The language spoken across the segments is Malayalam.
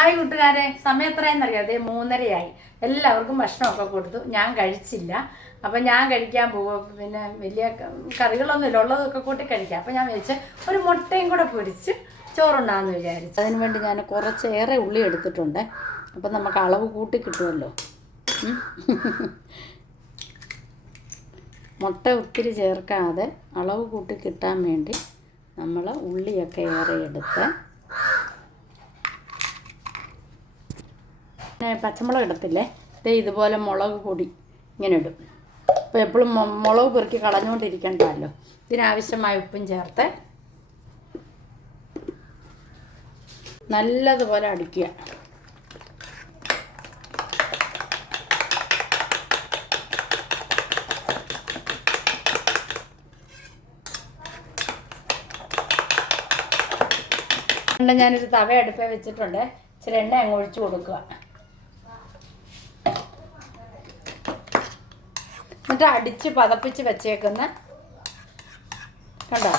ഹായ് കൂട്ടുകാരെ. സമയം എത്രയെന്നറിയാതെ മൂന്നരയായി. എല്ലാവർക്കും ഭക്ഷണമൊക്കെ കൊടുത്തു. ഞാൻ കഴിച്ചില്ല. അപ്പം ഞാൻ കഴിക്കാൻ പോകും പിന്നെ വലിയ കറികളൊന്നുമില്ല ഉള്ളതൊക്കെ കൂട്ടി കഴിക്കാം. അപ്പം ഞാൻ വിചാരിച്ച് ഒരു മുട്ടയും കൂടെ പൊരിച്ച് ചോറുണ്ടാകുന്നു വിചാരിച്ചു. അതിന് വേണ്ടി ഞാൻ കുറച്ചേറെ ഉള്ളി എടുത്തിട്ടുണ്ട്. അപ്പം നമുക്ക് അളവ് കൂട്ടി കിട്ടുമല്ലോ. മുട്ട ഒത്തിരി ചേർക്കാതെ അളവ് കൂട്ടി കിട്ടാൻ വേണ്ടി നമ്മൾ ഉള്ളിയൊക്കെ ഏറെ എടുത്ത് പച്ചമുളക് ഇടത്തില്ലേ? ദേ ഇതുപോലെ മുളക് പൊടി ഇങ്ങനെ ഇടും. അപ്പോൾ എപ്പോഴും മുളക് പെറുക്കി കളഞ്ഞുകൊണ്ടിരിക്കണ്ടല്ലോ ഇതിനാവശ്യമായ ഉപ്പും ചേർത്ത് നല്ലതുപോലെ അടിക്കുക. ഞാനൊരു തവ അടുപ്പേ വെച്ചിട്ടുണ്ട്. ഇച്ചിരി എണ്ണ അങ്ങ് ഒഴിച്ചു കൊടുക്കുക. എന്നിട്ട് അടിച്ച് പതപ്പിച്ച് വെച്ചേക്കുന്ന കണ്ടോ?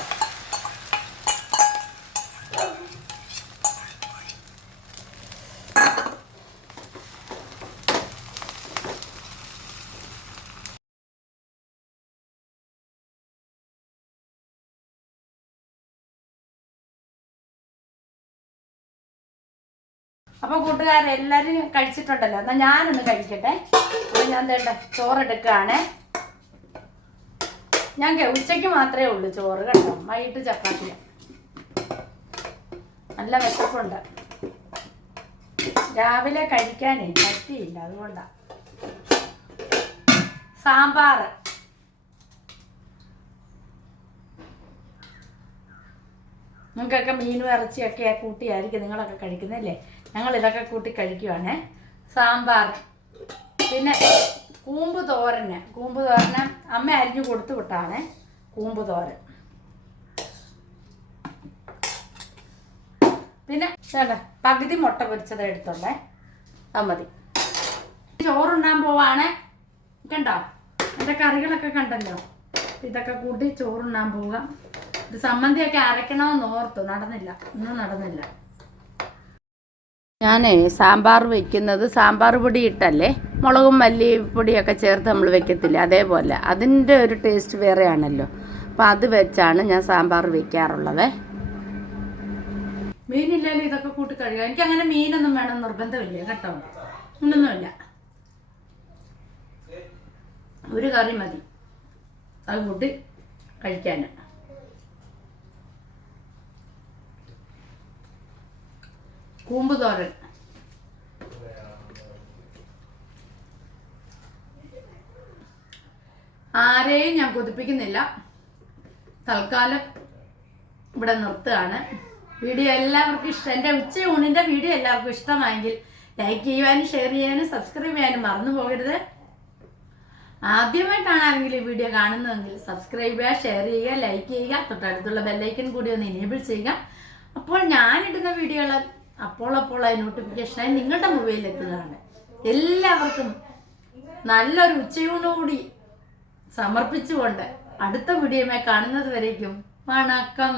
അപ്പൊ കൂട്ടുകാരെ എല്ലാരും കഴിച്ചിട്ടുണ്ടല്ലോ? എന്നാ ഞാനൊന്ന് കഴിക്കട്ടെ. അപ്പൊ ഞാൻ വേണ്ട ചോറെടുക്കുകയാണേ ഞാൻ ഉച്ചയ്ക്ക് മാത്രമേ ഉള്ളൂ ചോറ് കേട്ടോ വൈകിട്ട് ചപ്പാത്തി. നല്ല വിശപ്പുണ്ട്. രാവിലെ കഴിക്കാനേ പറ്റിയില്ല അതുകൊണ്ടാ. സാമ്പാർ നിങ്ങൾക്കൊക്കെ മീനും ഇറച്ചിയൊക്കെ കൂട്ടിയായിരിക്കും നിങ്ങളൊക്കെ കഴിക്കുന്നതല്ലേ ഞങ്ങൾ ഇതൊക്കെ കൂട്ടി കഴിക്കുവാണേ. സാമ്പാർ പിന്നെ കൂമ്പ് തോരന് കൂമ്പ് തോരന് അമ്മ അരിഞ്ഞു കൊടുത്തു വിട്ടാണ് കൂമ്പ് തോരൻ പിന്നെ വേണ്ട പകുതി മുട്ട പൊരിച്ചത് എടുത്തോണ്ടേ. അത് മതി. ചോറുണ്ണാൻ പോവാണ്. കണ്ടോ? എന്റെ കറികളൊക്കെ കണ്ടല്ലോ. ഇതൊക്കെ കൂട്ടി ചോറുണ്ണാൻ പോവുക ഇത് സമ്മന്തിയൊക്കെ അരയ്ക്കണമെന്ന് ഓർത്തു. നടന്നില്ല. ഇന്നും നടന്നില്ല. ഞാനേ സാമ്പാർ വെക്കുന്നത് സാമ്പാർ പൊടി ഇട്ടല്ലേ മുളകും മല്ലിപ്പൊടിയൊക്കെ ചേർത്ത് നമ്മൾ വെക്കത്തില്ല? അതേപോലെ. അതിന്റെ ഒരു ടേസ്റ്റ് വേറെയാണല്ലോ. അപ്പം അത് വെച്ചാണ് ഞാൻ സാമ്പാർ വെക്കാറുള്ളത്. മീനില്ലാലും ഇതൊക്കെ കൂട്ടി കഴുകാം. എനിക്ക് അങ്ങനെ മീനൊന്നും വേണം നിർബന്ധമില്ല കേട്ടോ. ഒന്നൊന്നുമില്ല ഒരു കറി മതി. അത് കൂട്ടി കഴിക്കാൻ കൂമ്പ് തോരൻ ആരെയും ഞാൻ കൊതിപ്പിക്കുന്നില്ല. തൽക്കാലം ഇവിടെ നിർത്തുകയാണ്. വീഡിയോ എല്ലാവർക്കും ഇഷ്ടം. എന്റെ ഉച്ചയൂണിന്റെ വീഡിയോ എല്ലാവർക്കും ഇഷ്ടമായെങ്കിൽ ലൈക്ക് ചെയ്യുവാനും ഷെയർ ചെയ്യാനും സബ്സ്ക്രൈബ് ചെയ്യാനും മറന്നു പോകരുത്. ആദ്യമായിട്ടാണ് ആരെങ്കിലും ഈ വീഡിയോ കാണുന്നതെങ്കിൽ സബ്സ്ക്രൈബ് ചെയ്യുക ഷെയർ ചെയ്യുക ലൈക്ക് ചെയ്യുക തൊട്ടടുത്തുള്ള ബെല്ലൈക്കൻ കൂടി ഒന്ന് എനേബിൾ ചെയ്യുക. അപ്പോൾ ഞാനിടുന്ന വീഡിയോകൾ അപ്പോൾ അപ്പോൾ ആ നോട്ടിഫിക്കേഷനായി നിങ്ങളുടെ മൊബൈലിൽ എത്തുന്നതാണ്. എല്ലാവർക്കും നല്ലൊരു ഉച്ചയൂണുകൂടി സമർപ്പിച്ചുകൊണ്ട് അടുത്ത വീഡിയോയുമായി കാണുന്നത് വരേക്കും. വണക്കം.